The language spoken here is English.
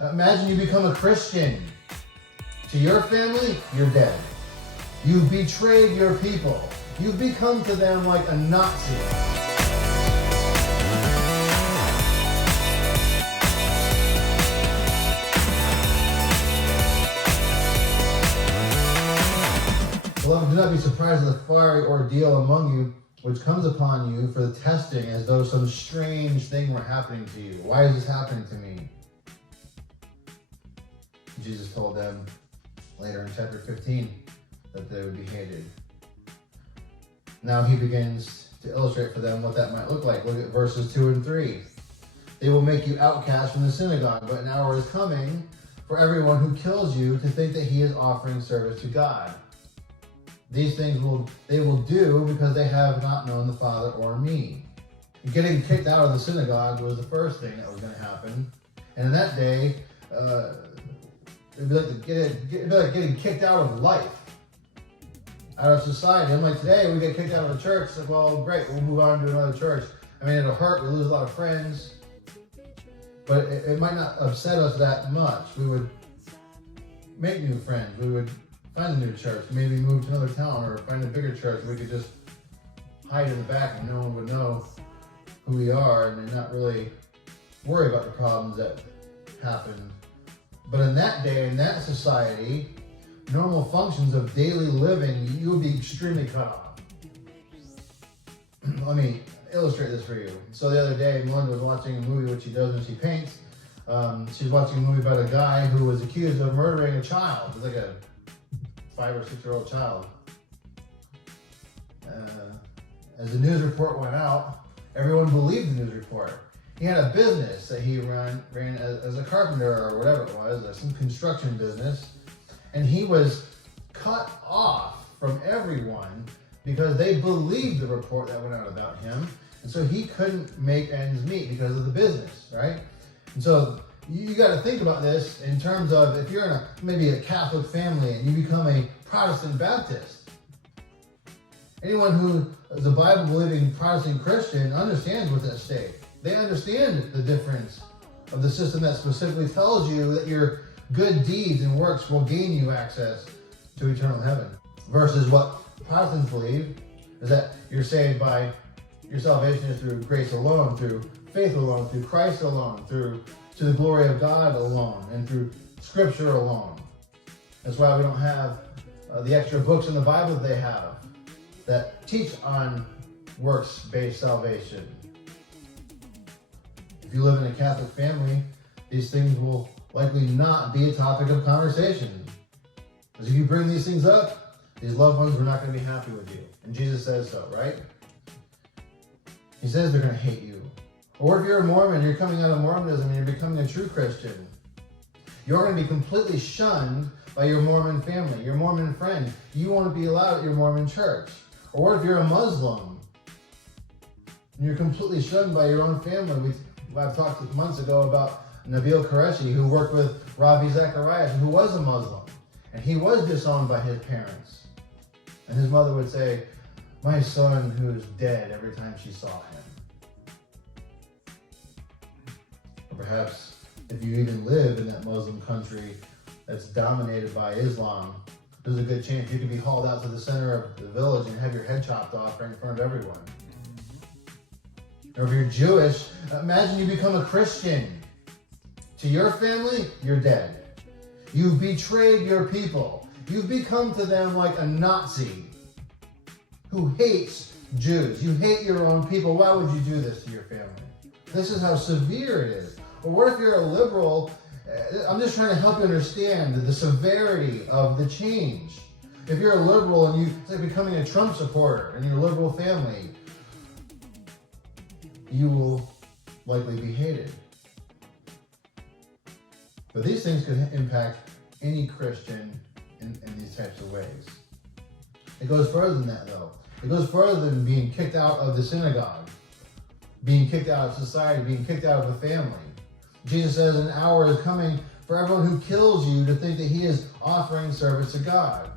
Imagine you become a Christian. To your family, you're dead. You've betrayed your people. You've become to them like a Nazi. Beloved, do not be surprised at the fiery ordeal among you, which comes upon you for the testing, as though some strange thing were happening to you. Why is this happening to me? Jesus told them later in chapter 15 that they would be hated. Now he begins to illustrate for them what that might look like. Look at verses 2 and 3. They will make you outcast from the synagogue, but an hour is coming for everyone who kills you to think that he is offering service to God. These things they will do because they have not known the Father or me. Getting kicked out of the synagogue was the first thing that was going to happen. And in that day, it'd be like getting kicked out of life, out of society. Unlike today, we get kicked out of a church. Like, well, great, we'll move on to another church. I mean, it'll hurt. We lose a lot of friends. But it might not upset us that much. We would make new friends. We would find a new church, maybe move to another town or find a bigger church. We could just hide in the back and no one would know who we are and not really worry about the problems that happened. But in that day, in that society, normal functions of daily living, you would be extremely cut off. Let me illustrate this for you. So the other day, Melinda was watching a movie, which she does when she paints. She was watching a movie about a guy who was accused of murdering a child. It was like a 5 or 6 year old child. As the news report went out, everyone believed the news report. He had a business that he ran as a carpenter or whatever it was, some construction business, and he was cut off from everyone because they believed the report that went out about him, and so he couldn't make ends meet because of the business, right? And so you got to think about this in terms of if you're in maybe a Catholic family and you become a Protestant Baptist. Anyone who is a Bible-believing Protestant Christian understands what's at stake. They understand the difference of the system that specifically tells you that your good deeds and works will gain you access to eternal heaven. Versus what Protestants believe is that you're saved by your salvation is through grace alone, through faith alone, through Christ alone, through to the glory of God alone, and through Scripture alone. That's why we don't have the extra books in the Bible that they have that teach on works-based salvation. If you live in a Catholic family, these things will likely not be a topic of conversation. Because if you bring these things up, these loved ones are not going to be happy with you. And Jesus says so, right? He says they're going to hate you. Or if you're a Mormon, you're coming out of Mormonism and you're becoming a true Christian, you're going to be completely shunned by your Mormon family, your Mormon friend. You won't be allowed at your Mormon church. Or if you're a Muslim and you're completely shunned by your own family. I've talked months ago about Nabil Qureshi, who worked with Ravi Zacharias, who was a Muslim. And he was disowned by his parents. And his mother would say, "My son who's dead," every time she saw him. Or perhaps if you even live in that Muslim country that's dominated by Islam, there's a good chance you could be hauled out to the center of the village and have your head chopped off right in front of everyone. Or if you're Jewish, imagine you become a Christian. To your family, you're dead. You've betrayed your people. You've become to them like a Nazi who hates Jews. You hate your own people. Why would you do this to your family? This is how severe it is. Or what if you're a liberal? I'm just trying to help you understand the severity of the change. If you're a liberal and it's like becoming a Trump supporter in your liberal family, you will likely be hated. But these things could impact any Christian in these types of ways. It goes further than that, though. It goes further than being kicked out of the synagogue, being kicked out of society, being kicked out of a family. Jesus says an hour is coming for everyone who kills you to think that he is offering service to God.